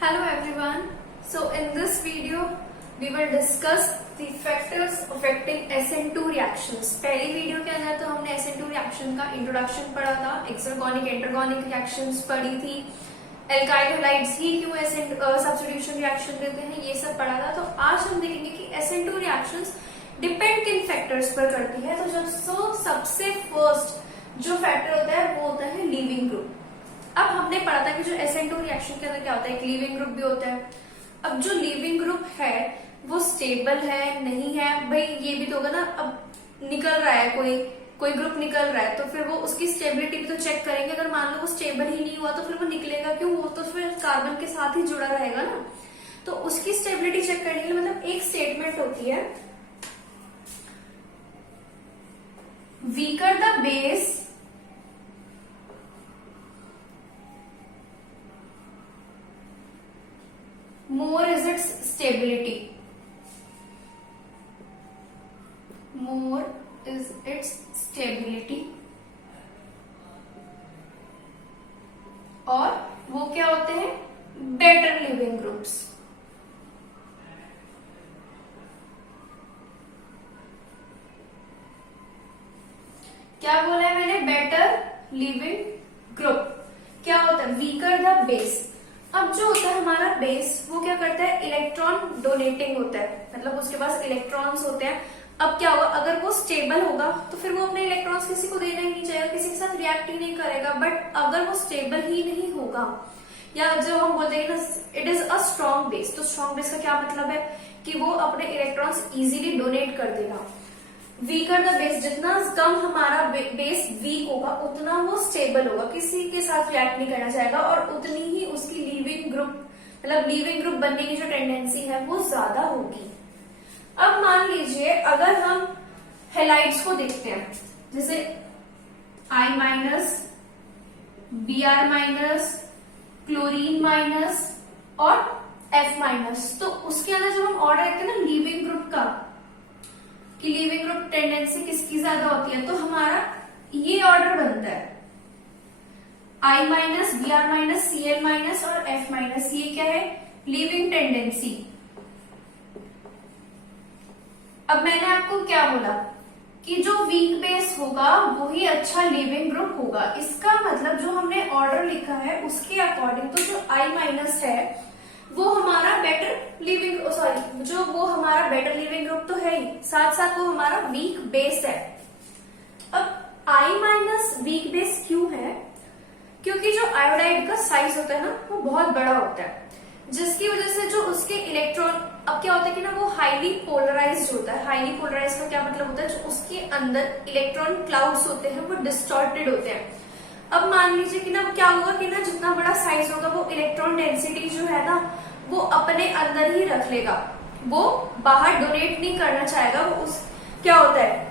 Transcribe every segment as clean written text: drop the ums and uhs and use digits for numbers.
Hello everyone. So in this video we will discuss the factors affecting SN2 reactions. पहली video के अंदर तो हमने SN2 रिएक्शन का इंट्रोडक्शन पढ़ा था, एक्सर्गोनिक एंटरगोनिक रिएक्शंस पढ़ी थी, एल्काइल हैलाइड्स ही क्यों सब्स्टिट्यूशन रिएक्शन देते हैं ये सब पढ़ा था। तो आज हम देखेंगे कि SN2 रिएक्शंस डिपेंड किन फैक्टर्स पर करती है। तो सबसे फर्स्ट जो फैक्टर होता है वो होता है लीविंग ग्रुप। अब हमने पढ़ा था कि जो SN2 रिएक्शन के अंदर क्या होता है, एक लीविंग ग्रुप भी होता है। अब जो लीविंग ग्रुप है वो स्टेबल है नहीं है, भाई ये भी तो होगा ना। अब निकल रहा है कोई ग्रुप निकल रहा है तो फिर वो उसकी स्टेबिलिटी भी तो चेक करेंगे। अगर मान लो वो स्टेबल ही नहीं हुआ तो फिर वो निकलेगा क्यों, वो तो फिर कार्बन के साथ ही जुड़ा रहेगा ना। तो उसकी स्टेबिलिटी चेक करने के लिए मतलब एक स्टेटमेंट होती है, weaker the base more is its stability. More is its stability. और वो क्या होते हैं, बेटर लिविंग ग्रुप्स। क्या बोला है मैंने, बेटर लिविंग ग्रुप। क्या होता है, वीकर द बेस। अब जो होता है हमारा बेस वो क्या करता है, इलेक्ट्रॉन डोनेटिंग होता है, मतलब उसके पास इलेक्ट्रॉन्स होते हैं। अब क्या होगा, अगर वो स्टेबल होगा तो फिर वो अपने इलेक्ट्रॉन्स किसी को देना ही नहीं चाहेगा, किसी के साथ रिएक्ट ही नहीं करेगा। बट अगर वो स्टेबल ही नहीं होगा, या जो हम बोलते हैं ना it is a strong base, तो स्ट्रॉन्ग बेस का क्या मतलब है कि वो अपने इलेक्ट्रॉन्स इजीली डोनेट कर देगा। वीकर द बेस, जितना कम हमारा बेस वीक होगा उतना वो स्टेबल होगा, किसी के साथ रिएक्ट नहीं करना चाहेगा, और उतनी ही उसकी लीविंग ग्रुप मतलब लीविंग ग्रुप बनने की जो टेंडेंसी है वो ज्यादा होगी। अब मान लीजिए अगर हम हेलाइड्स को देखते हैं, जैसे I minus, Br minus, chlorine minus और F माइनस, तो उसके अंदर जब हम ऑर्डर देखते हैं ना लीविंग ग्रुप का, कि लीविंग ग्रुप टेंडेंसी किसकी ज्यादा होती है, तो हमारा ये ऑर्डर बनता है I minus, Br minus, Cl minus और F माइनस। ये क्या है, लीविंग टेंडेंसी। अब मैंने आपको क्या बोला कि जो वीक बेस होगा वो ही अच्छा लीविंग ग्रुप होगा। इसका मतलब जो हमने ऑर्डर लिखा है उसके अकॉर्डिंग तो जो I माइनस है वो हमारा बेटर लिविंग वो हमारा बेटर लिविंग ग्रुप तो है ही, साथ साथ वो हमारा वीक बेस है। अब I माइनस वीक बेस क्यों है, क्योंकि जो आयोडाइड का साइज होता है ना वो बहुत बड़ा होता है, जिसकी वजह से जो उसके इलेक्ट्रॉन, अब क्या होता है कि ना वो हाईली पोलराइज्ड होता है। हाईली पोलराइज्ड का क्या मतलब होता है, जो उसके अंदर इलेक्ट्रॉन क्लाउड्स होते हैं वो डिस्टॉर्टेड होते हैं। अब मान लीजिए कि ना क्या होगा कि ना जितना बड़ा साइज होगा वो इलेक्ट्रॉन डेंसिटी जो है ना वो अपने अंदर ही रख लेगा, वो बाहर डोनेट नहीं करना चाहेगा। वो क्या होता है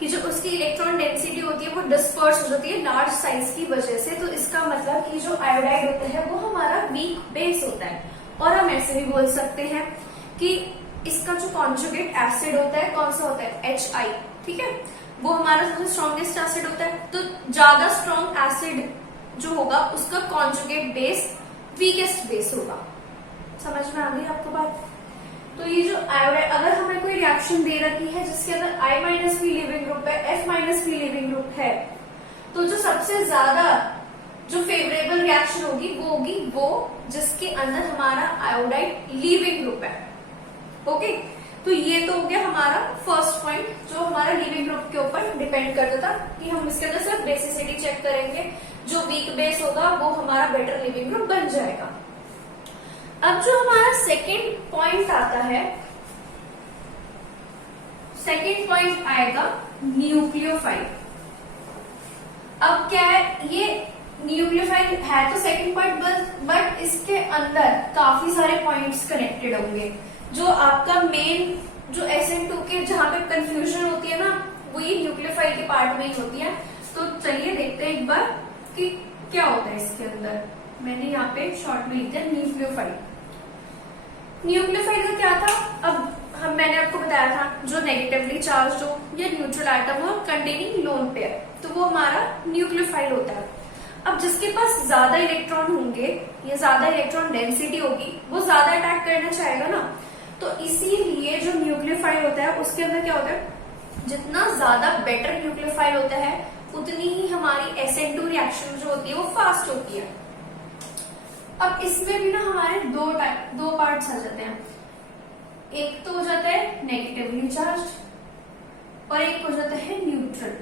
कि जो उसकी इलेक्ट्रॉन डेंसिटी होती है वो डिस्पर्स हो जाती है लार्ज साइज की वजह से। तो इसका मतलब कि जो आयोडाइड होता है वो हमारा वीक बेस होता है। और हम ऐसे भी बोल सकते हैं कि इसका जो कॉन्जुगेट एसिड होता है कौन सा होता है, HI, ठीक है, वो हमारा सबसे स्ट्रॉन्गेस्ट एसिड होता है। तो ज्यादा स्ट्रॉन्ग एसिड जो होगा उसका कॉन्जुगेट बेस वीकेस्ट बेस होगा। समझ में आ गई आपको बात। तो ये जो आयोडाइड, अगर हमें कोई रिएक्शन दे रखी है जिसके अंदर I माइनस भी लिविंग ग्रुप है, F माइनस भी लिविंग ग्रुप है, तो जो सबसे ज्यादा जो फेवरेबल रिएक्शन होगी वो जिसके अंदर हमारा आयोडाइड लिविंग ग्रुप है। ओके, तो ये तो हो गया हमारा फर्स्ट पॉइंट जो हमारा लिविंग ग्रुप के ऊपर डिपेंड करता था कि हम इसके अंदर सिर्फ बेसिसिटी चेक करेंगे, जो वीक बेस होगा वो हमारा बेटर लिविंग ग्रुप बन जाएगा। अब जो हमारा सेकेंड पॉइंट आता है, सेकेंड पॉइंट आएगा न्यूक्लियोफाइल। अब क्या है, ये न्यूक्लियोफाइल है तो सेकेंड पॉइंट, बट इसके अंदर काफी सारे पॉइंट्स कनेक्टेड होंगे। जो आपका मेन जो SN2 के जहां पे कंफ्यूजन होती है ना वो ये न्यूक्लियोफाइल के पार्ट में ही होती है। तो चलिए देखते हैं एक बार कि क्या होता है इसके अंदर। मैंने यहाँ पे शॉर्ट में लिख दिया न्यूक्लियोफाइल। न्यूक्लियोफाइल का क्या था, अब मैंने आपको बताया था जो नेगेटिवली चार्ज हो या न्यूट्रल एटम हो कंटेनिंग लोन पेयर, तो वो हमारा न्यूक्लियोफाइल होता है। अब जिसके पास ज्यादा इलेक्ट्रॉन होंगे या ज्यादा इलेक्ट्रॉन डेंसिटी होगी वो ज्यादा अटैक करना चाहेगा ना, तो इसीलिए जो न्यूक्लियोफाइल होता है उसके अंदर क्या होता है, जितना ज्यादा बेटर न्यूक्लियोफाइल होता है उतनी ही हमारी SN2 रिएक्शन जो होती है वो फास्ट होती है। अब इसमें भी ना हमारे दो पार्ट्स आ जाते हैं, एक तो हो जाता है नेगेटिवली चार्ज और एक हो जाता है न्यूट्रल।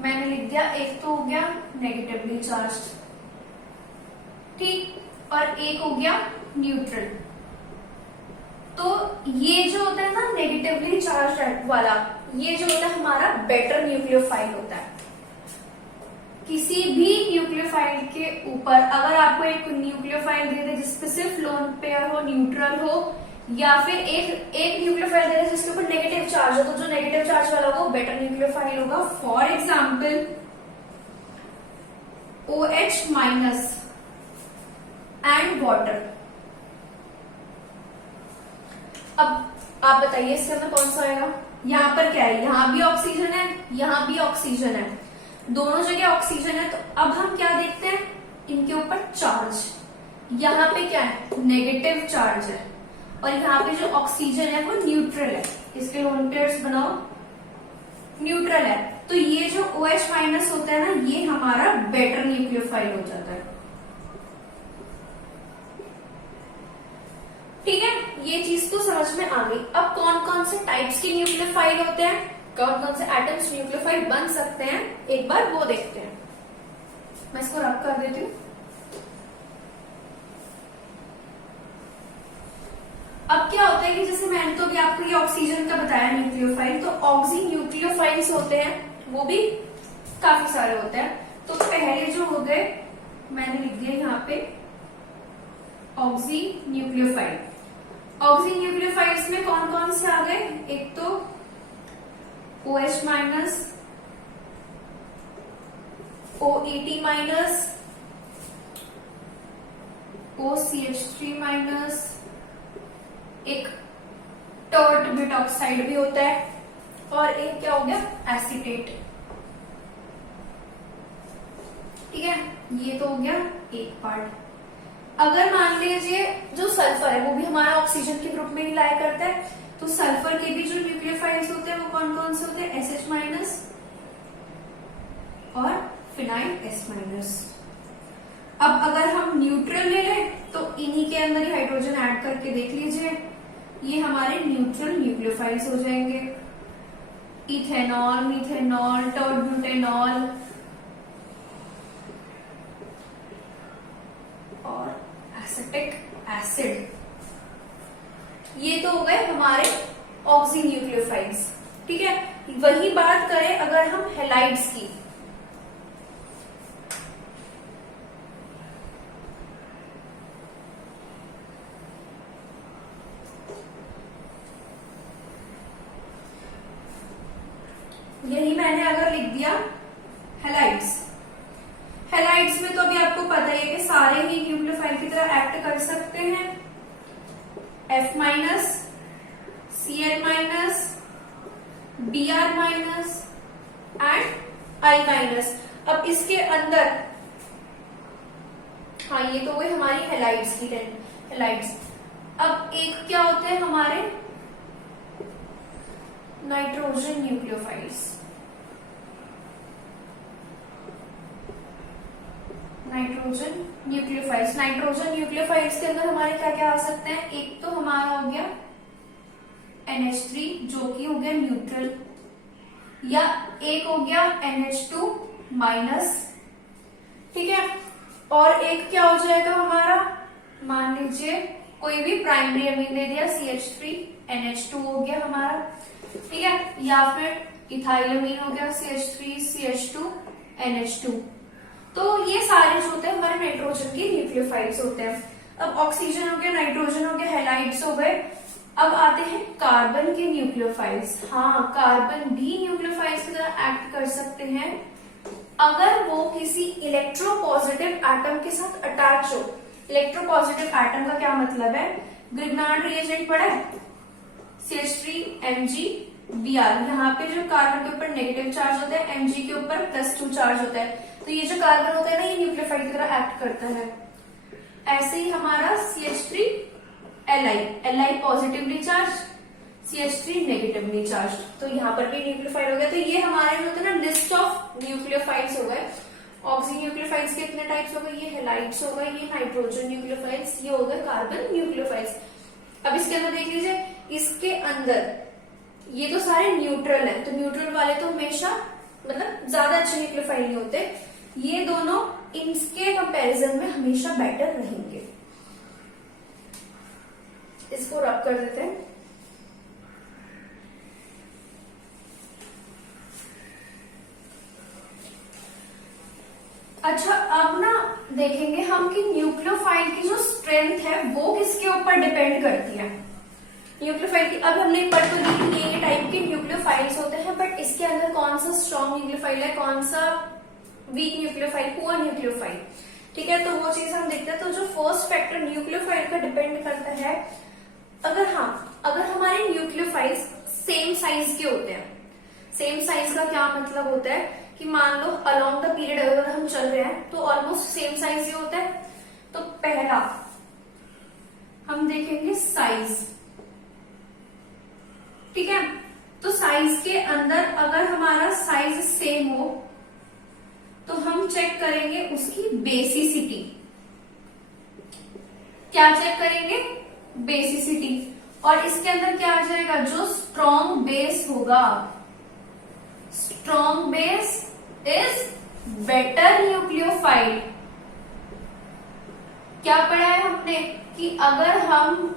मैंने लिख दिया एक तो हो गया नेगेटिवली चार्ज, ठीक, और एक हो गया न्यूट्रल। तो ये जो होता है ना नेगेटिवली चार्ज वाला, ये जो होता है हमारा बेटर न्यूक्लियोफाइल होता है। किसी भी न्यूक्लियोफाइल के ऊपर अगर आपको एक न्यूक्लियोफाइल दे दे जिसपे सिर्फ लोन पेयर हो, न्यूट्रल हो, या फिर एक न्यूक्लियोफाइल दे दे जिसके ऊपर नेगेटिव चार्ज हो, तो जो नेगेटिव चार्ज वाला होगा वो बेटर न्यूक्लियोफाइल होगा। For example OH minus and water. अब आप बताइए इसके अंदर कौन सा आएगा? यहाँ पर क्या है, यहाँ भी ऑक्सीजन है, यहाँ भी ऑक्सीजन है, दोनों जगह ऑक्सीजन है। तो अब हम क्या देखते हैं, इनके ऊपर चार्ज, यहाँ पे क्या है नेगेटिव चार्ज है, और यहाँ पे जो ऑक्सीजन है वो न्यूट्रल है। इसके लोन पेयर्स बनाओ, न्यूट्रल है। तो ये जो OH माइनस होता है ना, ये हमारा बेटर न्यूक्लियोफाइल हो जाता है। ठीक है, ये चीज तो समझ में आ गई। अब कौन कौन से टाइप्स के न्यूक्लियोफाइल होते हैं, कौन कौन से एटम्स न्यूक्लियोफाइल बन सकते हैं, एक बार वो देखते हैं। मैं इसको रब कर देती हूँ। अब क्या होता है कि जैसे मैंने तो अभी आपको ये ऑक्सीजन का बताया न्यूक्लियोफाइल, तो ऑक्सी न्यूक्लियोफाइल्स होते हैं, वो भी काफी सारे होते हैं। तो पहले जो हो गए मैंने लिख दिया यहाँ पे ऑक्सी न्यूक्लियोफाइल। ऑक्सी न्यूक्लियोफाइल्स में कौन कौन से आ गए, एक तो OH minus, OET minus, OCH3 minus, एक टर्ट ब्यूटॉक्साइड भी होता है, और एक क्या हो गया एसीटेट। ठीक है, ये तो हो गया एक पार्ट। अगर मान लीजिए जो सल्फर है वो भी हमारा ऑक्सीजन के ग्रुप में ही लाया करता है, तो सल्फर के भी जो न्यूक्लियोफाइल्स होते हैं वो कौन कौन से होते हैं, SH माइनस और फिनाइल S माइनस। अब अगर हम न्यूट्रल ले लें तो इन्हीं के अंदर ही हाइड्रोजन ऐड करके देख लीजिए, ये हमारे न्यूट्रल न्यूक्लियोफाइल्स हो जाएंगे। इथेनॉल, मिथेनॉल, टर्ब्यूटेनॉल और एसिटिक एसिड, ये तो हो गए हमारे ऑक्सी न्यूक्लियोफाइल्स। ठीक है, वही बात करें अगर हम हेलाइड्स की, यही मैंने अगर लिख दिया हेलाइड्स। हेलाइड्स में तो अभी आपको पता ही है कि सारे ही न्यूक्लियोफाइल की तरह एक्ट कर सकते हैं। F minus, Cl minus, Br minus and I minus. अब इसके अंदर, हाँ ये तो हुई हमारी हेलाइड्स की हेलाइड्स। अब एक क्या होते हैं हमारे nitrogen nucleophiles. Nitrogen nucleophiles, nitrogen nucleophiles के अंदर हमारे क्या क्या आ सकते हैं, एक तो हमारा हो गया NH3 जो कि हो गया न्यूट्रल, या एक हो गया NH2 माइनस। ठीक है, और एक क्या हो जाएगा हमारा, मान लीजिए कोई भी प्राइमरी अमीन दे दिया, CH3 NH2 हो गया हमारा। ठीक है, या फिर इथाइल अमीन हो गया, CH3 CH2 NH2। तो ये सारे जो होते हैं हमारे नाइट्रोजन के न्यूक्लियोफाइल्स होते हैं। अब ऑक्सीजन हो गया, नाइट्रोजन हो गया, हेलाइड्स हो गए। अब आते हैं कार्बन के न्यूक्लियोफाइल्स। हाँ, कार्बन भी न्यूक्लियोफाइल्स की तरह एक्ट कर सकते हैं अगर वो किसी इलेक्ट्रोपॉजिटिव एटम के साथ अटैच हो। इलेक्ट्रोपॉजिटिव एटम का क्या मतलब है, ग्रिग्नार्ड रिएजेंट पढ़ा है, CH3 Mg Br। यहाँ पे जो कार्बन के ऊपर नेगेटिव चार्ज होता है, Mg के ऊपर +2 चार्ज होता है। तो ये जो कार्बन होता है ना, ये न्यूक्लियोफाइल की तरह एक्ट करता है। ऐसे ही हमारा CH3Li positively charge, CH3 negatively charge, तो यहाँ पर भी न्यूक्लियोफाइल हो गया। तो ये हमारे जो होते हैं ना लिस्ट ऑफ न्यूक्लियोफाइल्स हो गए। ऑक्सी न्यूक्लियोफाइल्स कितने टाइप्स हो गए, ये हैलाइड्स हो गए, ये नाइट्रोजन न्यूक्लियोफाइल्स, ये हो गए कार्बन न्यूक्लियोफाइल्स। अब इसके अंदर देख लीजिए, इसके अंदर ये तो सारे न्यूट्रल हैं, तो न्यूट्रल वाले तो हमेशा मतलब ज्यादा अच्छे न्यूक्लियोफाइल नहीं होते, ये दोनों इनके कंपैरिजन में हमेशा बेटर रहेंगे। इसको रब कर देते हैं। अच्छा, अब ना देखेंगे हम कि न्यूक्लियोफाइल की जो स्ट्रेंथ है वो किसके ऊपर डिपेंड करती है। न्यूक्लियोफाइल की अब हमने पढ़ तो ली कि ये टाइप के न्यूक्लियोफाइल्स होते हैं, बट इसके अंदर कौन सा स्ट्रॉन्ग न्यूक्लियोफाइल है, कौन सा वीक न्यूक्लियोफाइल, पुअर न्यूक्लियोफाइल, ठीक है। तो वो चीज हम देखते हैं। तो जो फर्स्ट फैक्टर न्यूक्लियोफाइल का डिपेंड करता है, अगर हमारे न्यूक्लियोफाइल्स सेम साइज के होते हैं। सेम साइज का क्या मतलब होता है कि मान लो अलोंग द पीरियड अगर हम चल रहे हैं तो ऑलमोस्ट सेम साइज ही होता है। तो पहला हम देखेंगे साइज, ठीक है। तो साइज के अंदर अगर हमारा साइज सेम हो तो हम चेक करेंगे उसकी बेसिसिटी। क्या चेक करेंगे, बेसिसिटी। और इसके अंदर क्या आ जाएगा, जो स्ट्रॉन्ग बेस होगा, strong base is better nucleophile. क्या पढ़ा है हमने कि अगर हम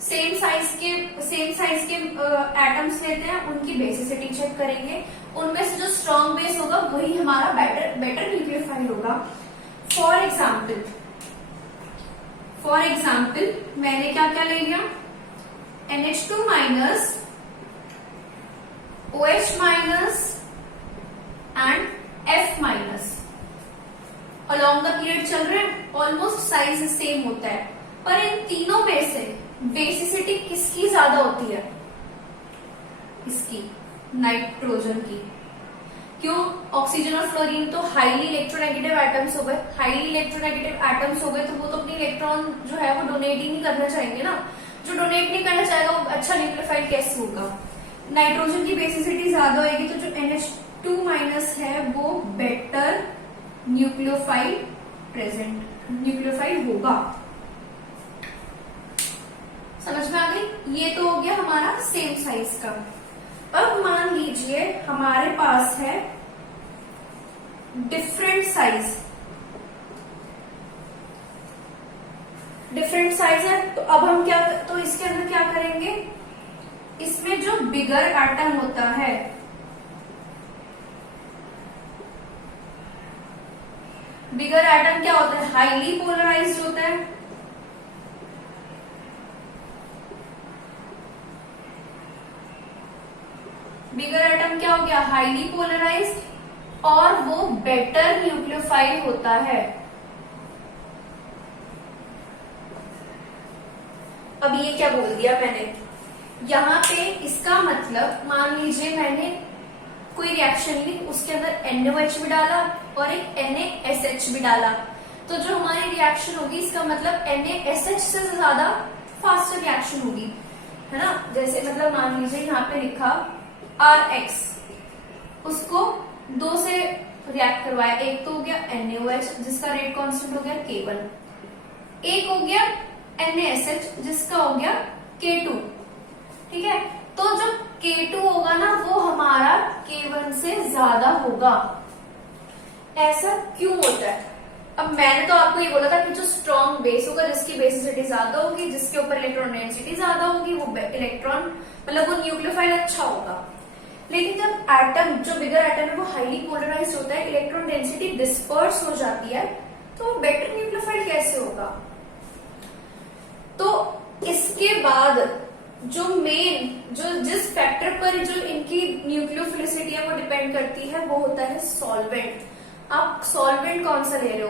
सेम साइज के एटम्स लेते हैं, उनकी बेसिसिटी चेक करेंगे, उनमें से जो स्ट्रॉन्ग बेस होगा वही हमारा बेटर न्यूक्लियोफाइल होगा। फॉर एग्जाम्पल मैंने क्या क्या ले लिया, NH2 minus, OH minus and F minus. Along the period चल रहे हैं, ऑलमोस्ट साइज सेम होता है, पर इन तीनों में से बेसिसिटी किसकी ज्यादा होती है, इसकी, नाइट्रोजन की। क्यों, ऑक्सीजन और फ्लोरीन तो हाईली इलेक्ट्रोनेगेटिव एटम्स हो गए। हाईली इलेक्ट्रोनेगेटिव एटम्स हो गए तो वो तो अपनी इलेक्ट्रॉन जो है वो डोनेट ही नहीं करना चाहेंगे ना। जो डोनेट नहीं करना चाहेगा वो अच्छा न्यूक्लियोफाइल कैसे होगा। नाइट्रोजन की बेसिसिटी ज्यादा होगी, तो जो NH2 माइनस है वो बेटर न्यूक्लियोफाइल होगा। समझ में आ गई। ये तो हो गया हमारा सेम साइज का। अब मान लीजिए हमारे पास है डिफरेंट साइज है, तो अब हम क्या, तो इसके अंदर क्या करेंगे, इसमें जो बिगर एटम होता है, बिगर एटम क्या होता है, हाईली पोलराइज्ड होता है। बिगर एटम क्या हो गया, हाईली पोलराइज्ड, और वो बेटर न्यूक्लियोफाइल होता है। अब ये क्या बोल दिया मैंने, यहाँ पे इसका मतलब मान लीजिए मैंने कोई रिएक्शन ली, उसके अंदर NaOH भी डाला और एक NaSH भी डाला, तो जो हमारी रिएक्शन होगी इसका मतलब NaSH से ज्यादा फास्टर रिएक्शन होगी, है ना। जैसे मतलब मान लीजिए यहाँ पे लिखा RX, उसको 2 से रिएक्ट करवाया, एक तो हो गया NaOH जिसका रेट कांस्टेंट हो गया K1, एक हो गया NaSH जिसका हो गया K2, ठीक है। तो जो K2 होगा ना वो हमारा K1 से ज्यादा होगा। ऐसा क्यों होता है, अब मैंने तो आपको ये बोला था कि जो स्ट्रॉन्ग बेस होगा, जिसकी बेसिसिटी ज्यादा होगी, जिसके ऊपर इलेक्ट्रॉन डेंसिटी ज्यादा होगी, वो इलेक्ट्रॉन मतलब वो न्यूक्लियोफाइल अच्छा होगा। लेकिन जब एटम, जो बिगर एटम है वो हाईली पोलराइज होता है, इलेक्ट्रॉन डेंसिटी डिस्पर्स हो जाती है, तो वो बेटर न्यूक्लियोफाइल कैसे होगा। तो इसके बाद जो मेन, जो जिस फैक्टर पर जो इनकी न्यूक्लियोफिलिसिटी है वो डिपेंड करती है, वो होता है सॉल्वेंट। आप सॉल्वेंट कौन सा ले रहे हो,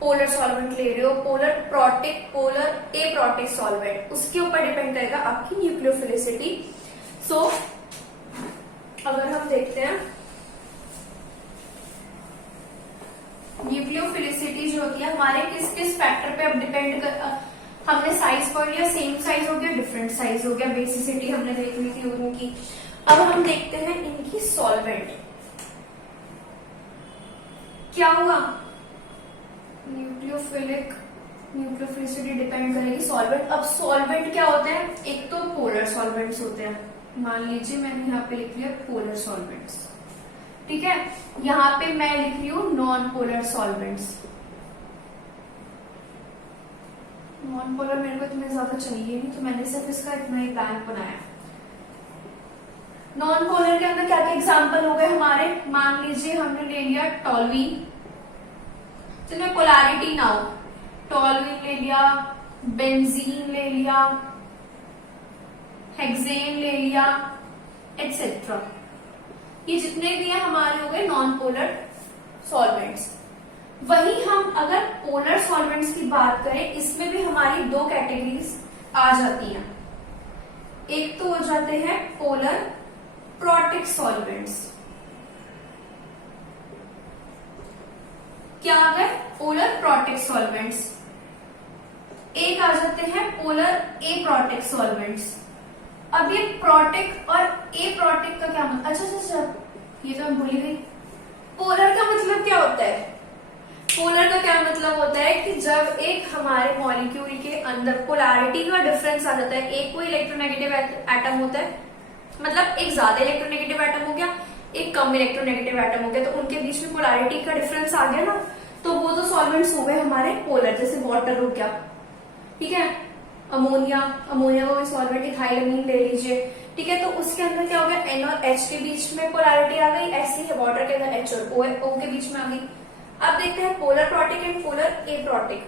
पोलर सॉल्वेंट ले रहे हो, पोलर ए प्रोटिक सॉल्वेंट, उसके ऊपर डिपेंड करेगा आपकी न्यूक्लियोफिलिसिटी। सो अगर हम देखते हैं न्यूक्लियोफिलिसिटी जो होती है हमारे किस किस फैक्टर पे अब डिपेंड कर, हमने साइज पढ़ लिया, सेम साइज हो गया, डिफरेंट साइज हो गया, बेसिसिटी हमने देख ली थी उनकी। अब हम देखते हैं इनकी सॉल्वेंट क्या हुआ। न्यूक्लियोफिलिसिटी डिपेंड करेगी सॉल्वेंट। अब सॉल्वेंट क्या होते हैं, एक तो पोलर सॉल्वेंट्स होते हैं, मान लीजिए मैंने यहाँ पे लिख लिया पोलर सॉल्वेंट्स, ठीक है। यहाँ पे मैं लिख रही हूँ non polar solvents. Non polar मेरे को इतना ज्यादा चाहिए नहीं, तो मैंने सिर्फ इसका इतना ही ब्लैंक बनाया। नॉन पोलर के अंदर क्या क्या एग्जाम्पल हो गए हमारे, मान लीजिए हमने ले लिया टॉल्यूइन, जिसमें पोलैरिटी ना हो, टॉल्यूइन ले लिया, बेंजीन ले लिया, हेक्सेन ले लिया, एटसेट्रा। ये जितने भी हैं हमारे हो गए नॉन पोलर सॉल्वेंट्स। वही हम अगर पोलर सॉल्वेंट्स की बात करें, इसमें भी हमारी दो कैटेगरीज आ जाती हैं। एक तो हो जाते हैं पोलर प्रोटिक सॉल्वेंट्स। क्या आ गए, पोलर प्रोटिक सॉल्वेंट्स। एक आ जाते हैं पोलर एप्रोटिक सॉल्वेंट्स। अब ये प्रोटिक और एप्रोटिक का क्या मतलब, अच्छा ये तो मैं भूल ही गई। पोलर का मतलब क्या होता है, पोलर का क्या मतलब होता है कि जब एक हमारे मॉलिक्यूल के अंदर पोलैरिटी का डिफरेंस आ जाता है, एक कोई इलेक्ट्रोनेगेटिव एटम होता है, मतलब एक ज्यादा इलेक्ट्रोनेगेटिव एटम हो गया, एक कम इलेक्ट्रोनेगेटिव एटम हो गया, तो उनके बीच में पोलैरिटी का डिफरेंस आ गया ना, तो वो तो सॉल्वेंट्स हो गए हमारे पोलर, जैसे वाटर हो गया, ठीक है। अमोनिया को भी सॉल्वेंट, इथाइलमीन ले लीजिए, ठीक है। तो उसके अंदर क्या हो गया, एन और एच के बीच में पोलैरिटी आ गई, ऐसी है वाटर के अंदर एच और ओ के बीच में आ गई। अब देखते हैं polar protic and polar aprotic.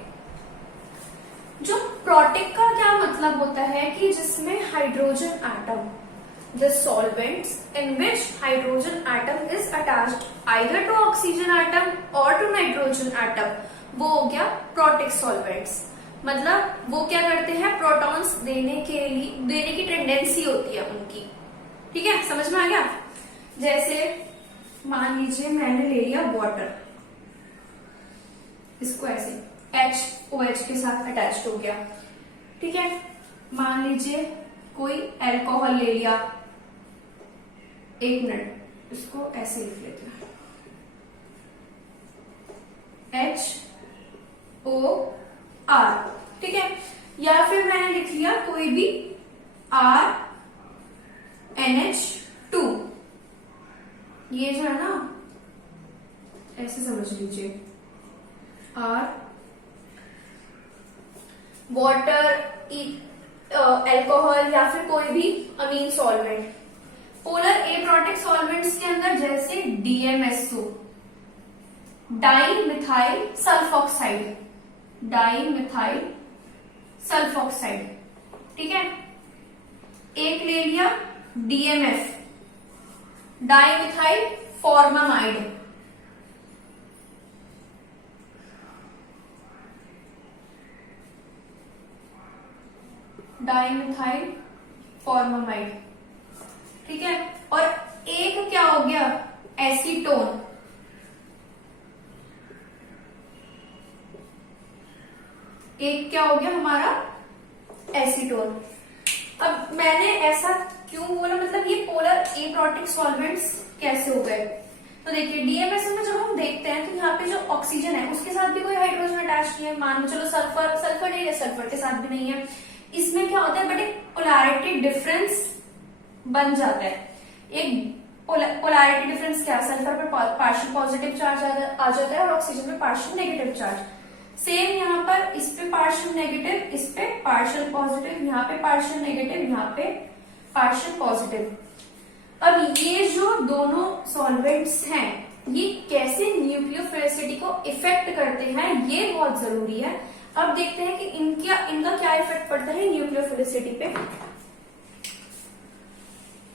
जो प्रोटिक का क्या मतलब होता है कि जिसमें hydrogen atom, the solvents in which hydrogen atom is attached either to oxygen atom or to nitrogen atom, वो हो गया प्रोटिक सॉल्वेंट्स। मतलब वो क्या करते हैं, प्रोटॉन्स देने की टेंडेंसी होती है उनकी, ठीक है, समझ में आ गया। जैसे मान लीजिए मैंने ले लिया वाटर, इसको ऐसे HOH के साथ अटैच्ड हो गया, ठीक है। मान लीजिए कोई अल्कोहल ले लिया, एक मिनट इसको ऐसे लिख लेते हैं, HOR, ठीक है। या फिर मैंने लिख लिया कोई भी RNH2, ये जो है ना ऐसे समझ लीजिए, R वाटर, अल्कोहल या फिर कोई भी अमीन सॉल्वेंट। पोलर एप्रोटिक सॉल्वेंट्स के अंदर जैसे DMSO, डाई मिथाइल सल्फॉक्साइड, ठीक है। एक ले लिया DMF, di methyl formamide, dimethyl formamide, ठीक है। और एक क्या हो गया, एसीटोन, एक क्या हो गया हमारा एसीटोन। अब मैंने ऐसा क्यों बोला, मतलब ये पोलर एप्रोटिक सॉल्वेंट्स कैसे हो गए, तो देखिए DMSO में जब हम देखते हैं तो यहाँ पे जो ऑक्सीजन है उसके साथ भी कोई हाइड्रोजन अटैच नहीं है, मान लो चलो सल्फर नहीं है, सल्फर के साथ भी नहीं है। इसमें क्या होता है, बट एक पोलैरिटी डिफरेंस बन जाता है। एक पोलैरिटी डिफरेंस क्या, सल्फर पर पार्शियल पॉजिटिव चार्ज आ जाता है और ऑक्सीजन पे पार्शियल नेगेटिव चार्ज। सेम यहाँ पर इस पे पार्शियल नेगेटिव, इस पे पार्शियल पॉजिटिव, यहाँ पे पार्शियल नेगेटिव, यहाँ पे पार्शियल पॉजिटिव। अब ये जो दोनों सॉल्वेंट्स हैं ये कैसे न्यूक्लियोफिलिसिटी को इफेक्ट करते हैं, ये बहुत जरूरी है। अब देखते हैं कि इनका क्या इफेक्ट पड़ता है न्यूक्लियोफिलिसिटी पे।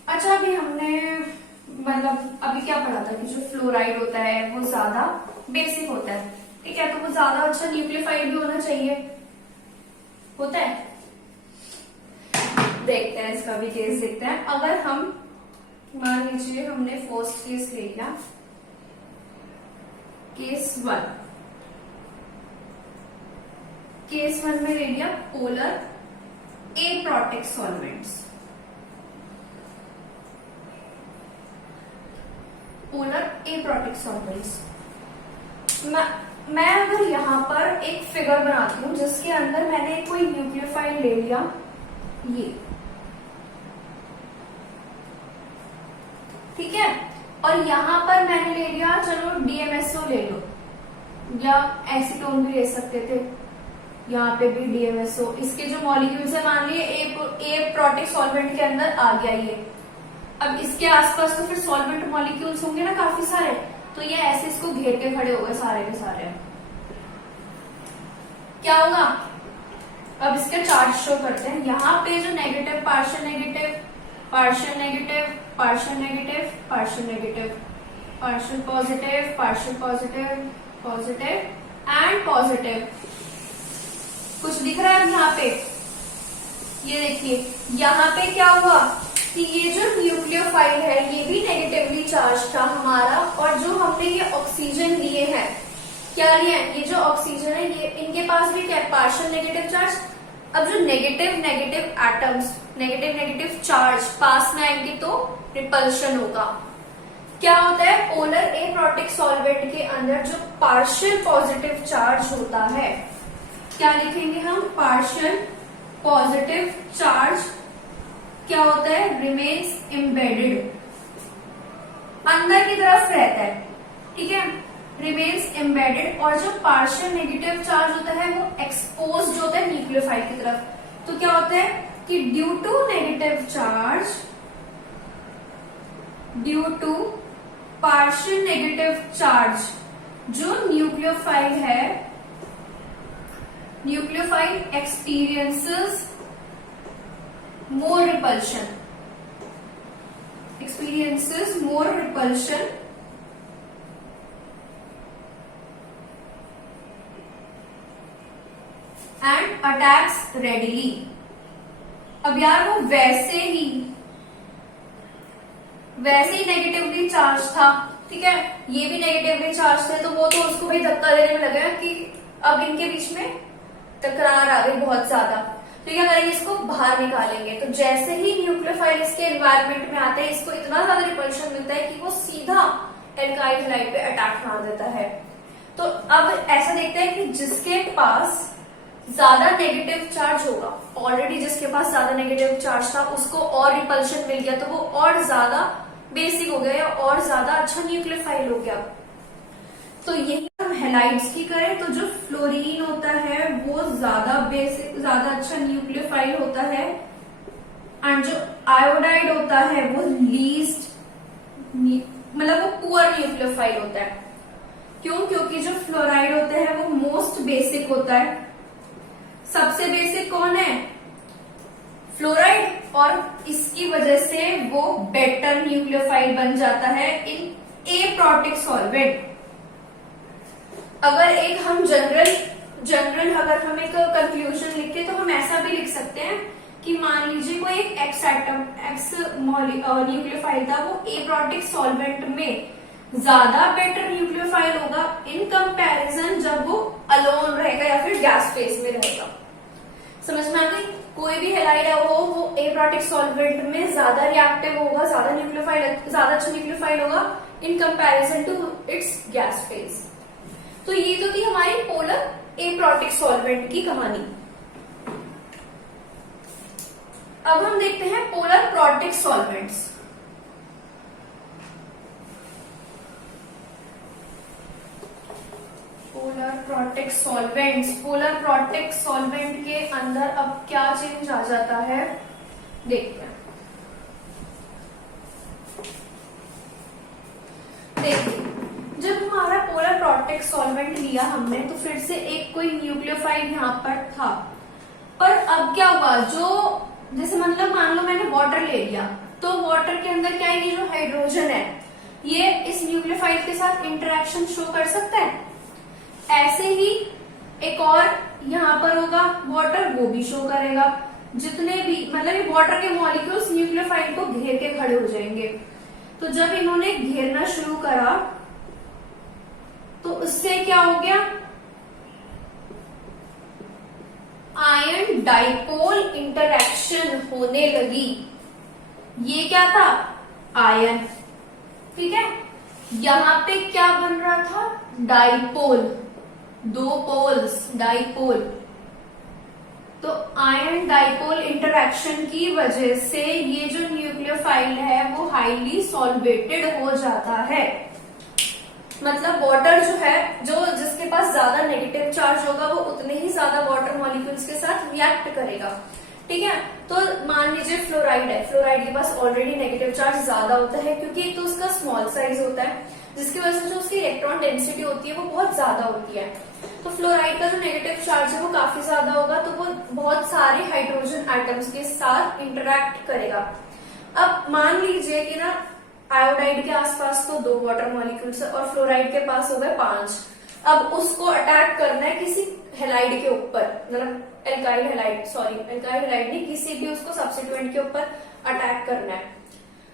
अच्छा, अभी हमने मतलब अभी क्या पढ़ा था कि जो फ्लोराइड होता है वो ज्यादा बेसिक होता है, ठीक है, तो वो ज्यादा अच्छा न्यूक्लियोफाइड भी होना चाहिए, होता है। देखते हैं इसका भी केस देखते हैं। अगर हम मान लीजिए हमने फर्स्ट केस ले लिया, केस 1, केस 1 में ले लिया polar aprotic solvents, polar aprotic solvents. मैं अगर यहाँ पर एक फिगर बनाती हूँ जिसके अंदर मैंने कोई न्यूक्लियोफाइल ले लिया, ये ठीक है, और यहाँ पर मैंने ले लिया, चलो डीएमएसओ ले लो या एसीटोन भी ले सकते थे, यहाँ पे भी डीएमएसओ, इसके जो मॉलिक्यूल्स है मान लिए एप्रोटिक सॉल्वेंट के अंदर आ गया ये। अब इसके आसपास तो फिर सॉल्वेंट मॉलिक्यूल्स होंगे ना काफी सारे, तो ये ऐसे इसको घेर के खड़े हो गए सारे के सारे। क्या होगा, अब इसके चार्ज शो करते हैं। यहाँ पे जो negative, partial negative, partial negative, partial negative, partial negative, partial positive, partial positive, positive and positive, कुछ दिख रहा है अब यहाँ पे? ये देखिए यहाँ पे क्या हुआ कि ये जो न्यूक्लियोफाइल है ये भी नेगेटिवली चार्ज था हमारा, और जो हमने ये ऑक्सीजन लिए हैं, क्या लिए हैं, ये जो ऑक्सीजन है ये इनके पास भी क्या है, पार्शियल नेगेटिव चार्ज। अब जो negative negative atoms, negative negative charge पास में आएंगे तो रिपल्शन होगा। क्या होता है, पोलर एप्रोटिक सॉल्वेंट के अंदर जो पार्शियल पॉजिटिव चार्ज होता है, क्या लिखेंगे हम, पार्शियल पॉजिटिव चार्ज क्या होता है, रिमेन्स एम्बेडेड, अंदर की तरफ रहता है, ठीक है, रिमेन्स एम्बेडेड। और जो पार्शियल नेगेटिव चार्ज होता है वो एक्सपोज्ड होता है न्यूक्लियोफाइल की तरफ। तो क्या होता है कि due to negative charge, due to partial negative charge, जो न्यूक्लियोफाइल है, nucleophile experiences more repulsion, experiences more repulsion and attacks readily। अब यार वो वैसे ही नेगेटिवली चार्ज था, ठीक है, ये भी नेगेटिवली चार्ज थे, तो वो तो उसको भी धक्का देने में लगा कि अब इनके बीच में टकरार आ गई बहुत ज्यादा, तो क्या करेंगे, इसको बाहर निकालेंगे। तो जैसे ही न्यूक्लियोफाइल इसके एनवायरमेंट में आते हैं, इसको इतना ज्यादा रिपल्शन मिलता है कि वो सीधा एल्काइल हैलाइड पे अटैक मार देता है। तो अब ऐसा देखते हैं कि जिसके पास ज्यादा नेगेटिव चार्ज होगा, ऑलरेडी जिसके पास ज्यादा नेगेटिव चार्ज था उसको और रिपल्शन मिल गया, तो वो और ज्यादा बेसिक हो गया या और ज्यादा अच्छा न्यूक्लियोफाइल हो गया। तो यही हम हैलाइड्स की करें तो जो फ्लोरीन होता है वो ज्यादा बेसिक, ज्यादा अच्छा न्यूक्लियोफाइल होता है, एंड जो आयोडाइड होता है वो लीस्ट, मतलब वो पुअर न्यूक्लियोफाइल होता है। क्यों? क्योंकि जो फ्लोराइड होता है वो मोस्ट बेसिक होता है। सबसे बेसिक कौन है? फ्लोराइड, और इसकी वजह से वो बेटर न्यूक्लियोफाइल बन जाता है इन एप्रोटिक सॉल्वेंट। अगर एक हम जनरल अगर हम एक कंक्लूजन लिखे तो हम ऐसा भी लिख सकते हैं कि मान लीजिए कोई एक एक्स न्यूक्लियोफाइल था, वो एप्रोटिक सॉल्वेंट में ज्यादा बेटर न्यूक्लियोफाइल होगा इन कंपैरिजन जब वो अलोन रहेगा या फिर गैस फेज में रहेगा। समझ में आ गई? कोई भी हैलाइड है वो एप्रोटिक सॉल्वेंट में ज्यादा रिएक्टिव होगा, ज्यादा अच्छा न्यूक्लियोफाइल होगा in comparison to its gas phase. तो ये तो थी हमारी पोलर एप्रोटिक सॉल्वेंट की कहानी। अब हम देखते हैं polar protic solvents. Polar protic solvents, polar protic solvent के अंदर अब क्या चेंज आ जाता है देखते हैं। देखिए, जब हमारा पोलर प्रोटिक सॉल्वेंट लिया हमने तो फिर से एक कोई न्यूक्लियोफाइल यहाँ पर था, पर अब क्या हुआ, जो जैसे मतलब मान लो मैंने वाटर ले लिया, तो वाटर के अंदर क्या है, ये जो हाइड्रोजन है ये इस न्यूक्लियोफाइल के साथ इंटरेक्शन शो कर सकता है। ऐसे ही एक और यहाँ पर होगा वाटर, वो भी शो करेगा। जितने भी मतलब वाटर के मॉलिक्यूल्स न्यूक्लियोफाइल को घेर के खड़े हो जाएंगे। तो जब इन्होंने घेरना शुरू करा तो उससे क्या हो गया, डाइपोल इंटरैक्शन होने लगी। ये क्या था? आयन। ठीक है, यहां पे क्या बन रहा था? डाइपोल, दो पोल्स, डाइपोल। तो आयन डाइपोल इंटरैक्शन की वजह से ये जो न्यूक्लियोफाइल है वो हाईली सॉल्वेटेड हो जाता है। मतलब वाटर जो है, जो जिसके पास ज्यादा नेगेटिव चार्ज होगा वो उतने ही ज्यादा वाटर मॉलिक्यूल्स के साथ रिएक्ट करेगा। ठीक है, तो मान लीजिए फ्लोराइड है, फ्लोराइड के पास ऑलरेडी नेगेटिव चार्ज ज्यादा होता है क्योंकि एक तो उसका स्मॉल साइज होता है, जिसकी वजह से जो उसकी इलेक्ट्रॉन डेंसिटी होती है वो बहुत ज्यादा होती है। तो फ्लोराइड का जो नेगेटिव चार्ज है वो काफी ज्यादा होगा, तो वो बहुत सारे हाइड्रोजन एटम्स के साथ इंटरैक्ट करेगा। अब मान लीजिए कि ना आयोडाइड के आसपास तो 2 वाटर मॉलिक्यूल्स है और फ्लोराइड के पास हो गए 5। अब उसको अटैक करना है किसी हेलाइड के ऊपर, मतलब alkyl halide, sorry alkyl halide नहीं, किसी भी उसको सब्स्टिट्यूएंट के ऊपर अटैक करना है।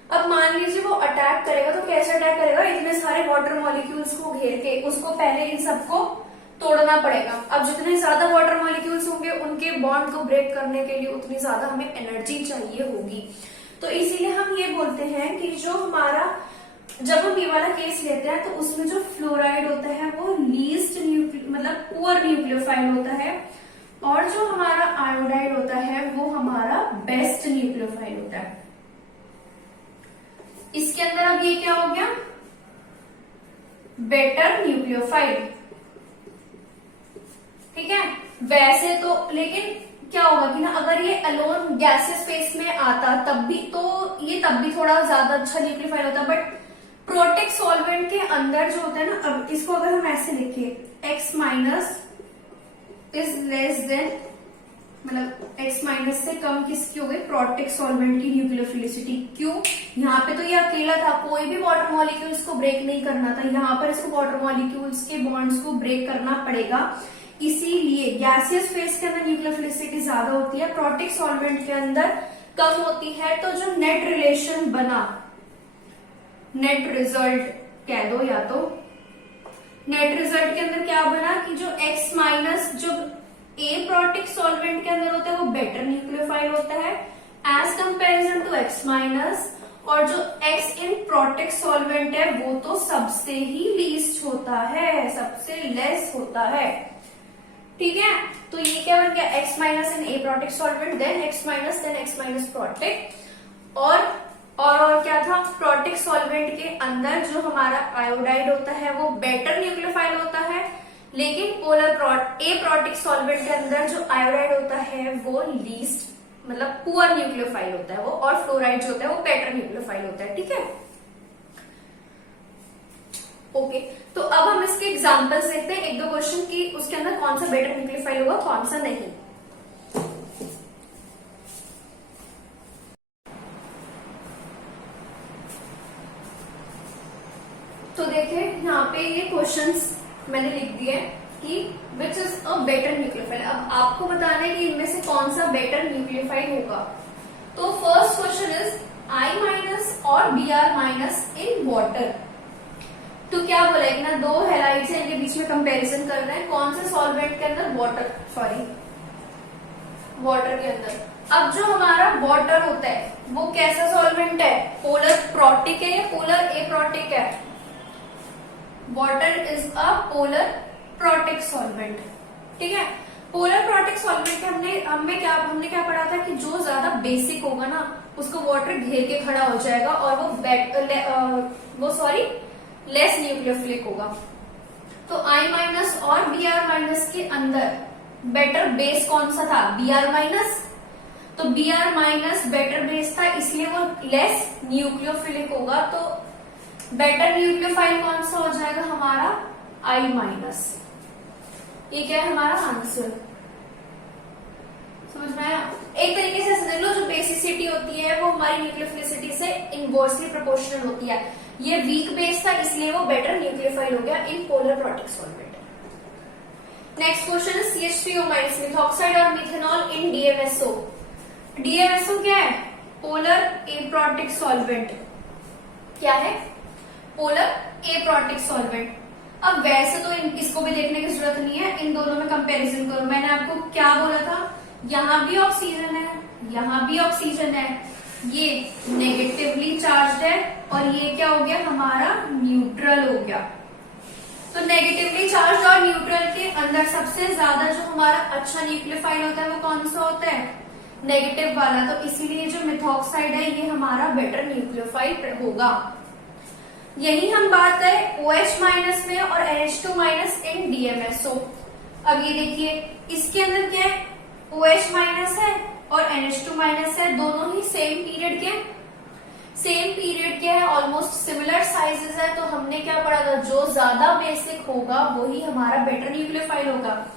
अब मान लीजिए वो अटैक करेगा तो कैसे अटैक करेगा? इतने सारे वाटर मॉलिक्यूल्स को घेर के उसको पहले इन सबको तोड़ना पड़ेगा। अब जितने ज्यादा वाटर मॉलिक्यूल्स होंगे उनके बॉन्ड को ब्रेक करने के लिए उतनी ज्यादा हमें एनर्जी चाहिए होगी। तो इसीलिए हम ये बोलते हैं कि जो हमारा, जब हम ये वाला केस लेते हैं तो उसमें जो फ्लोराइड होता है वो लीस्ट मतलब पुअर न्यूक्लियोफाइल होता है, और जो हमारा आयोडाइड होता है वो हमारा बेस्ट न्यूक्लियोफाइल होता है। इसके अंदर अब ये क्या हो गया? Better nucleophile. ठीक है, वैसे तो लेकिन क्या होगा कि ना अगर ये अलोन गैसेस फेस में आता तब भी तो ये तब भी थोड़ा ज्यादा अच्छा न्यूक्लियोफाइल होता, बट प्रोटेक्ट सॉल्वेंट के अंदर जो होता है ना, अब इसको अगर हम ऐसे लिखे x minus is less than, मतलब x माइनस से कम किसकी हो गई? प्रोटेक्ट सॉल्वेंट की न्यूक्लियोफिलिसिटी। क्यों? यहाँ पे तो ये अकेला था, कोई भी वाटर मॉलिक्यूल्स को ब्रेक नहीं करना था, यहाँ पर इसको वाटर मॉलिक्यूल्स के बॉन्ड्स को ब्रेक करना पड़ेगा। इसीलिए गैसियस फेज के अंदर न्यूक्लियोफिलिसिटी ज्यादा होती है, प्रोटेक्ट सॉल्वेंट के अंदर कम होती है। तो जो नेट रिलेशन बना, नेट रिजल्ट कह दो, या तो नेट रिजल्ट के अंदर क्या बना कि जो x माइनस जो A प्रोटेक्ट सॉल्वेंट के अंदर होता है वो बेटर न्यूक्लियोफाइल होता है as comparison to x minus, और जो x इन प्रोटेक्ट सॉल्वेंट है वो तो सबसे ही लीस्ट होता है, सबसे लेस होता है। ठीक है, तो ये क्या बन गया? x minus in A protect solvent, then x minus, then x minus protect. और क्या था? प्रोटेक्ट सॉल्वेंट के अंदर जो हमारा आयोडाइड होता है वो बेटर न्यूक्लियोफाइल होता है, लेकिन पोलर A प्रोटेक्ट सॉल्वेंट के अंदर जो आयोडाइड होता है वो लीस्ट मतलब पुअर न्यूक्लियोफाइल होता है वो, और फ्लोराइड जो होता है वो बेटर न्यूक्लियोफाइल होता है। ठीक है, ओके। तो अब हम इसके एग्जांपल्स देखते हैं, 1-2 क्वेश्चन की उसके अंदर कौन सा बेटर न्यूक्लियोफाइल होगा, कौन सा नहीं। तो देखिए यहाँ पे ये क्वेश्चंस मैंने लिख दिए कि which is a better nucleophile. अब आपको बताना है कि इनमें से कौन सा बेटर न्यूक्लियोफाइल होगा। तो first question is I minus और Br माइनस इन वाटर। तो क्या बोला है कि ना 2 हेलाइड्स हैं, इनके बीच में कंपैरिजन कर रहे हैं, कौन से सॉल्वेंट के अंदर? वाटर के अंदर। अब जो हमारा वाटर होता है वो कैसा सॉल्वेंट है? पोलर प्रोटिक है या पोलर एप्रोटिक है? Water is a polar protic solvent. ठीक है, पोलर प्रोटिक सॉल्वेंट हमने क्या पढ़ा था कि जो ज्यादा बेसिक होगा ना उसको वाटर घेर के खड़ा हो जाएगा और वो लेस न्यूक्लियोफिलिक होगा। तो I माइनस और Br माइनस के अंदर बेटर बेस कौन सा था? Br minus. तो Br माइनस बेटर बेस था, इसलिए वो लेस न्यूक्लियोफिलिक होगा। तो बेटर न्यूक्लियोफाइल कौन सा हो जाएगा हमारा? I minus. ये क्या है हमारा आंसर? समझ में आया? एक तरीके से समझ लो, जो बेसिसिटी होती है वो हमारी न्यूक्लियोफिलिसिटी से इनवर्सली प्रोपोर्शनल होती है। ये वीक बेस था इसलिए वो बेटर न्यूक्लियोफाइल हो गया in polar protic solvent. Next question है CH3O माइनस मिथॉक्साइड और मिथेनॉल इन DMSO। DMSO क्या है? Polar aprotic solvent. क्या है? Polar aprotic solvent. अब वैसे तो इसको भी देखने की जरूरत नहीं है, इन दोनों में कंपैरिजन करो। मैंने आपको क्या बोला था यहाँ भी ऑक्सीजन है, यहाँ भी ऑक्सीजन है, ये नेगेटिवली चार्ज है और ये क्या हो गया हमारा न्यूट्रल हो गया। तो नेगेटिवली चार्ज और न्यूट्रल के अंदर सबसे ज्यादा जो हमारा अच्छा न्यूक्लियोफाइल होता है वो कौन सा होता है, नेगेटिव वाला। तो इसीलिए जो मिथॉक्साइड है ये हमारा बेटर न्यूक्लियोफाइल होगा। यही हम बात करें OH माइनस में और NH2 माइनस इन DMSO। अब ये देखिए इसके अंदर क्या है, OH माइनस है और NH2 माइनस है, दोनों ही सेम पीरियड के है, ऑलमोस्ट सिमिलर साइजेस है। तो हमने क्या पढ़ा था, जो ज्यादा बेसिक होगा वही हमारा बेटर न्यूक्लियोफाइल होगा।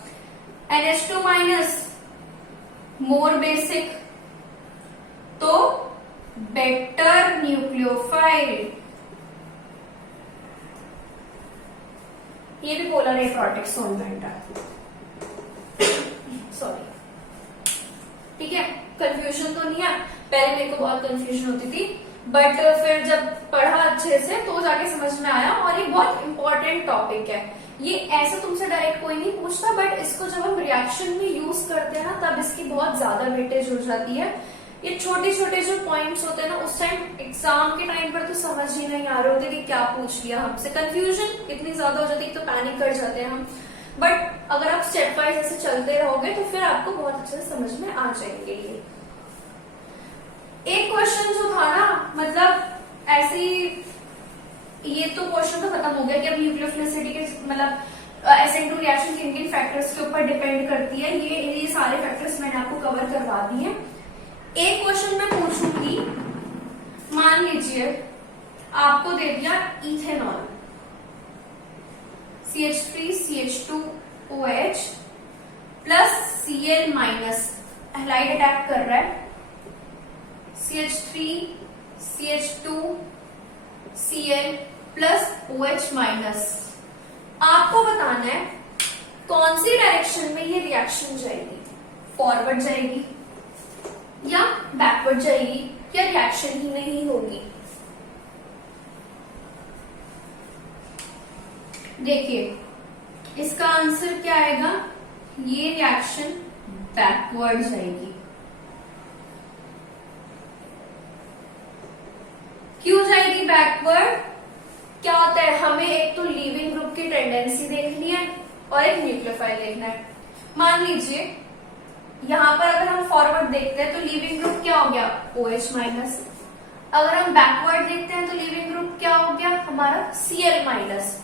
NH2 माइनस मोर बेसिक तो बेटर न्यूक्लियोफाइल। ये भी पोलर एफ्रोटिक सॉल्वेंट है, सॉरी, ठीक है। कंफ्यूजन तो नहीं है, पहले मेरे को बहुत कंफ्यूजन होती थी, बट फिर जब पढ़ा अच्छे से तो जाके समझ में आया। और ये बहुत इंपॉर्टेंट टॉपिक है, ये ऐसा तुमसे डायरेक्ट कोई नहीं पूछता, बट इसको जब हम रिएक्शन में यूज करते हैं ना तब इसकी बहुत ज्यादा वेटेज हो जाती है। ये छोटे छोटे जो पॉइंट्स होते हैं ना, उस टाइम एग्जाम के टाइम पर तो समझ ही नहीं आ रहे होते कि क्या पूछ लिया हमसे, कंफ्यूजन इतनी ज्यादा हो जाती है, तो पैनिक कर जाते हैं हम। बट अगर आप स्टेप वाइज ऐसे चलते रहोगे तो फिर आपको बहुत अच्छे से समझ में आ जाएंगे। ये एक क्वेश्चन जो था ना, मतलब ऐसी, ये तो क्वेश्चन तो खत्म हो गया कि अब न्यूक्लियोफिलिसिटी के मतलब SN2 रिएक्शन किन किन फैक्टर्स के ऊपर डिपेंड करती है। ये सारे फैक्टर्स मैंने आपको कवर करवा दिए हैं। एक क्वेश्चन मैं पूछूंगी, मान लीजिए आपको दे दिया ethanol CH3CH2OH plus Cl minus, halide attack कर रहा है, CH3CH2Cl प्लस OH माइनस। आपको बताना है कौन सी डायरेक्शन में ये रिएक्शन जाएगी, फॉरवर्ड जाएगी या बैकवर्ड जाएगी, या रिएक्शन ही नहीं होगी। देखिए इसका आंसर क्या आएगा, ये रिएक्शन बैकवर्ड जाएगी। क्यों जाएगी बैकवर्ड, क्या होता है, हमें एक तो लीविंग ग्रुप की टेंडेंसी देखनी है और एक न्यूक्लियोफाइल देखना है। मान लीजिए यहां पर अगर हम फॉरवर्ड देखते हैं तो लीविंग ग्रुप क्या हो गया, OH माइनस। अगर हम बैकवर्ड देखते हैं तो लीविंग ग्रुप क्या हो गया हमारा, Cl माइनस।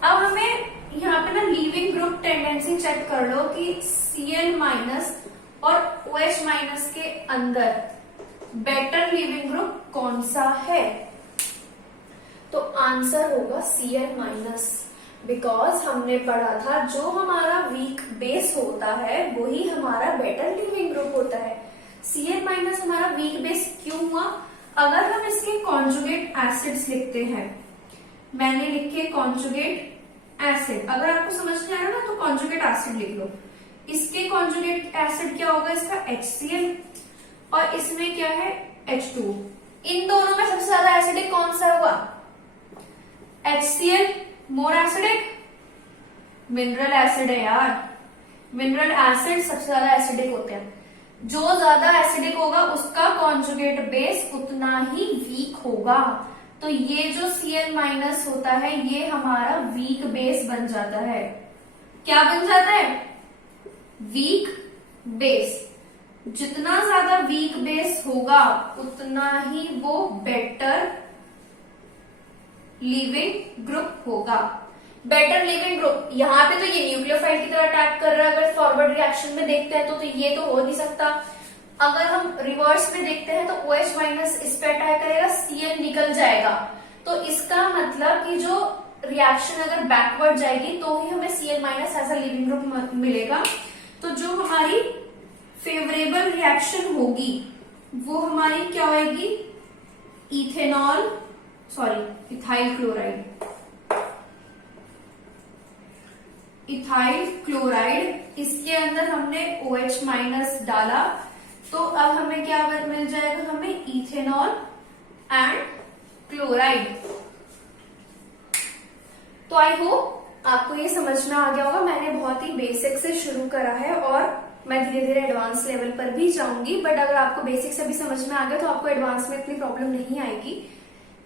अब हमें यहाँ पे ना लीविंग ग्रुप टेंडेंसी चेक कर लो कि Cl माइनस और OH माइनस के अंदर बेटर लीविंग ग्रुप कौन सा है। तो आंसर होगा Cl माइनस, बिकॉज हमने पढ़ा था जो हमारा वीक बेस होता है वही हमारा बेटर लीविंग ग्रुप होता है। Cl माइनस हमारा वीक बेस क्यों हुआ, अगर हम इसके कॉन्जुगेट एसिड्स लिखते हैं, मैंने लिखे कॉन्जुगेट एसिड, अगर आपको समझ नहीं आ रहा ना तो कॉन्जुगेट एसिड लिख लो। इसके कॉन्जुगेट एसिड क्या होगा, इसका HCl और इसमें क्या है H2। इन दोनों में सबसे ज्यादा एसिडिक कौन सा हुआ, HCl more acidic, mineral acid है यार, मिनरल एसिड सबसे ज्यादा एसिडिक होते हैं। जो ज्यादा एसिडिक होगा उसका कॉन्जुगेट बेस उतना ही वीक होगा। तो ये जो Cl माइनस होता है ये हमारा वीक बेस बन जाता है। क्या बन जाता है, वीक बेस। जितना ज्यादा वीक बेस होगा उतना ही वो बेटर लिविंग ग्रुप होगा। बेटर लिविंग ग्रुप, यहाँ पे तो ये न्यूक्लियोफाइल की तरह अटैक कर रहा है, अगर फॉरवर्ड रिएक्शन में देखते हैं तो ये तो हो नहीं सकता। अगर हम रिवर्स में देखते हैं तो OH माइनस इस पे अटैक करेगा, Cl निकल जाएगा। तो इसका मतलब कि जो रिएक्शन अगर बैकवर्ड जाएगी तो ही हमें Cl minus as a leaving group मिलेगा। तो जो हमारी फेवरेबल रिएक्शन होगी वो हमारी क्या होगी, ethanol, sorry ethyl chloride, ethyl chloride. इसके अंदर हमने OH माइनस डाला तो अब हमें क्या मिल जाएगा, हमें इथेनॉल एंड क्लोराइड। तो आई होप आपको ये समझ में आ गया होगा। मैंने बहुत ही बेसिक से शुरू करा है और मैं धीरे धीरे एडवांस लेवल पर भी जाऊंगी, बट अगर आपको बेसिक्स अभी समझ में आ गया तो आपको एडवांस में इतनी प्रॉब्लम नहीं आएगी।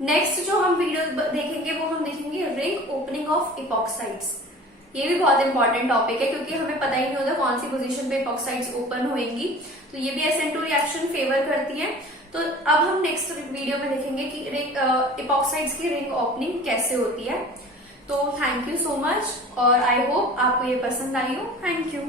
नेक्स्ट जो हम वीडियो देखेंगे वो हम देखेंगे रिंग ओपनिंग ऑफ इपॉक्साइड्स। ये भी बहुत इंपॉर्टेंट टॉपिक है क्योंकि हमें पता ही नहीं होता कौन सी पोजीशन पे इपॉक्साइड्स ओपन होएंगी, तो ये भी SN2 रिएक्शन फेवर करती है। तो अब हम नेक्स्ट वीडियो में देखेंगे कि इपॉक्साइड्स की रिंग ओपनिंग कैसे होती है। तो थैंक यू सो मच और आई होप आपको ये पसंद आई हो। Thank you.